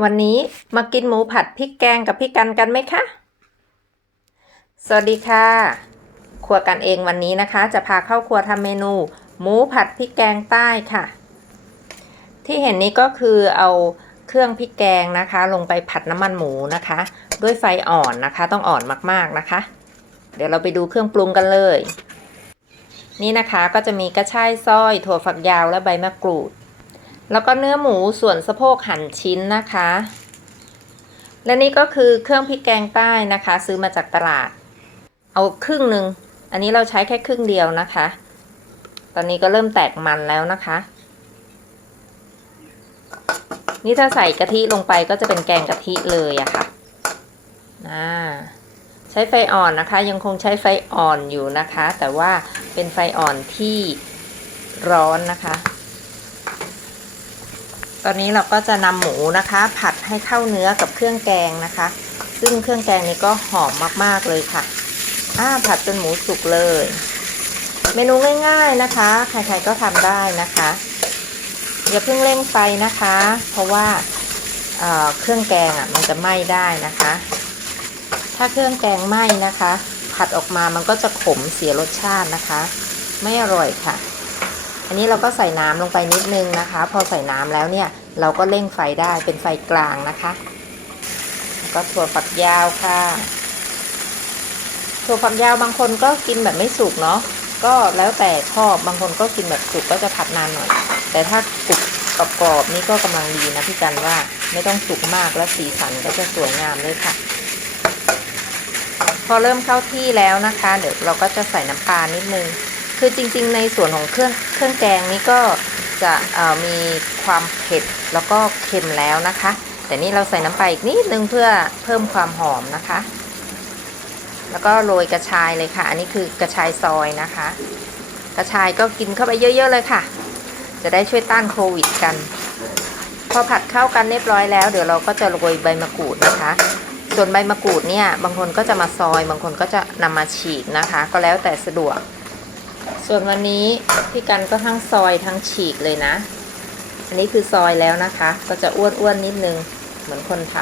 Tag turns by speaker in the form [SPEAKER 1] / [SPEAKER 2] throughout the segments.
[SPEAKER 1] วันนี้มากินหมูผัดพริกแกงกับพี่กันกันไหมคะ สวัสดีค่ะ ครัวกันเองวันนี้นะคะ จะพาเข้าครัวทำเมนู หมูผัดพริกแกงใต้ค่ะ ที่เห็นนี้ก็คือเอาเครื่องพริกแกงนะคะ ลงไปผัดน้ำมันหมูนะคะ ด้วยไฟอ่อนนะคะ ต้องอ่อนมากๆนะคะ เดี๋ยวเราไปดูเครื่องปรุงกันเลย นี่นะคะก็จะมีกระชายซอย ถั่วฝักยาวและใบมะกรูด แล้วก็เนื้อหมูส่วนสะโพกหั่นชิ้นนะคะ และนี่ก็คือเครื่องพริกแกงใต้นะคะ ซื้อมาจากตลาด เอาครึ่งหนึ่งอันนี้เราใช้แค่ครึ่งเดียวนะคะ ตอนนี้ก็เริ่มแตกมันแล้วนะคะ นี่ถ้าใส่กะทิลงไปก็จะเป็นแกงกะทิเลยอะค่ะอ่าใช้ไฟอ่อนนะคะ ยังคงใช้ไฟอ่อนอยู่นะคะ แต่ว่าเป็นไฟอ่อนที่ร้อนนะคะ ตอนนี้เราก็จะนำหมูนะคะ ผัดให้เข้าเนื้อกับเครื่องแกงนะคะ ซึ่งเครื่องแกงนี้ก็หอมมากๆเลยค่ะอ่าผัดจนหมูสุกเลย เมนูง่าย ๆนะคะ ใครๆก็ทำได้นะคะอย่าเพิ่งเร่งไฟนะคะ เพราะว่าเเครื่องแกงอะมันจะไหม้ได้นะคะ ถ้าเครื่องแกงไหม้นะคะ ผัดออกมามันก็จะขมเสียรสชาตินะคะ ไม่อร่อยค่ะ อันนี้เราก็ใส่น้ำลงไปนิดนึงนะคะ พอใส่น้ำแล้วเนี่ยเราก็เร่งไฟได้เป็นไฟกลางนะคะแล้วก็ถั่วฝักยาวค่ะ ถั่วฝักยาวบางคนก็กินแบบไม่สุกเนาะก็แล้วแต่ชอบบางคนก็กินแบบสุกก็จะผัดนานหน่อย แต่ถ้ากรุบกรอบๆนี่ก็กำลังดีนะพี่กันว่าไม่ต้องสุกมากและสีสันก็จะสวยงามเลยค่ะ พอเริ่มเข้าที่แล้วนะคะ เดี๋ยวเราก็จะใส่น้ำปลานิดนึง คือจริงๆ ในส่วนของเครื่องเครื่องแกงนี้ก็จะมีความเผ็ดแล้วก็เค็มแล้วนะคะ แต่นี่เราใส่น้ำปลาอีกนิดนึงเพื่อเพิ่มความหอมนะคะ แล้วก็โรยกระชายเลยค่ะ อันนี้คือกระชายซอยนะคะ กระชายก็กินเข้าไปเยอะๆเลยค่ะ จะได้ช่วยต้านโควิดกัน พอผัดเข้ากันเรียบร้อยแล้ว เดี๋ยวเราก็จะโรยใบมะกรูดนะคะ ส่วนใบมะกรูดเนี่ยบางคนก็จะมาซอย บางคนก็จะนำมาฉีกนะคะ ก็แล้วแต่สะดวก ส่วนวันนี้พี่กันก็ทั้งซอยทั้งฉีกเลยนะ อันนี้คือซอยแล้วนะคะ ก็จะอ้วนๆนิดนึงเหมือนคนท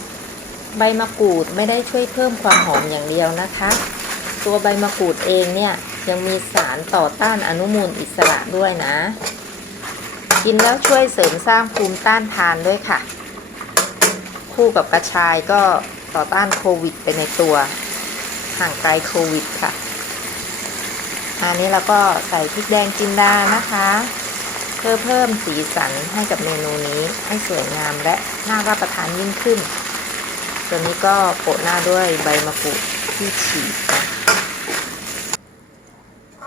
[SPEAKER 1] ำใบมะกรูดไม่ได้ช่วยเพิ่มความหอมอย่างเดียวนะคะ ตัวใบมะกรูดเองเนี่ยยังมีสารต่อต้านอนุมูลอิสระด้วยนะ กินแล้วช่วยเสริมสร้างภูมิต้านทานด้วยค่ะ คู่กับกระชายก็ต่อต้านโควิดไปในตัว ห่างไกลโควิดค่ะ อันนี้เราก็ใส่พริกแดงจินดานะคะ เพื่อเพิ่มสีสันให้กับเมนูนี้ให้สวยงามและน่ารับประทานยิ่งขึ้น ส่วนนี้ก็โปะหน้าด้วยใบมะกรูดที่ฉีก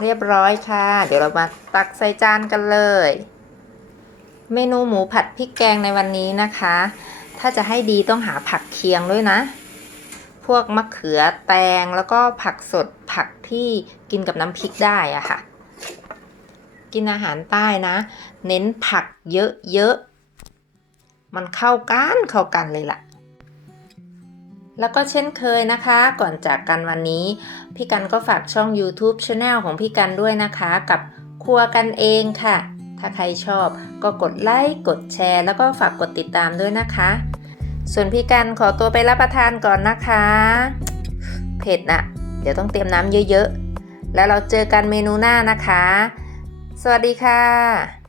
[SPEAKER 1] เรียบร้อยค่ะ เดี๋ยวเรามาตักใส่จานกันเลย เมนูหมูผัดพริกแกงในวันนี้นะคะ ถ้าจะให้ดีต้องหาผักเคียงด้วยนะ พวกมะเขือแตงแล้วก็ผักสดผักที่กินกับน้ำพริกได้อะค่ะ กินอาหารใต้นะ เน้นผักเยอะๆ มันเข้ากันเข้ากันเลยล่ะ แล้วก็เช่นเคยนะคะ ก่อนจากกันวันนี้ พี่กันก็ฝากช่อง YouTube Channel ของพี่กันด้วยนะคะกับครัวกันเองค่ะ ถ้าใครชอบก็กดไลค์กดแชร์ แล้วก็ฝากกดติดตามด้วยนะคะ ส่วนพี่กันขอตัวไปรับประทานก่อนนะคะ เผ็ดนะเดี๋ยวต้องเตรียมน้ำเยอะๆ แล้วเราเจอกันเมนูหน้านะคะ สวัสดีค่ะ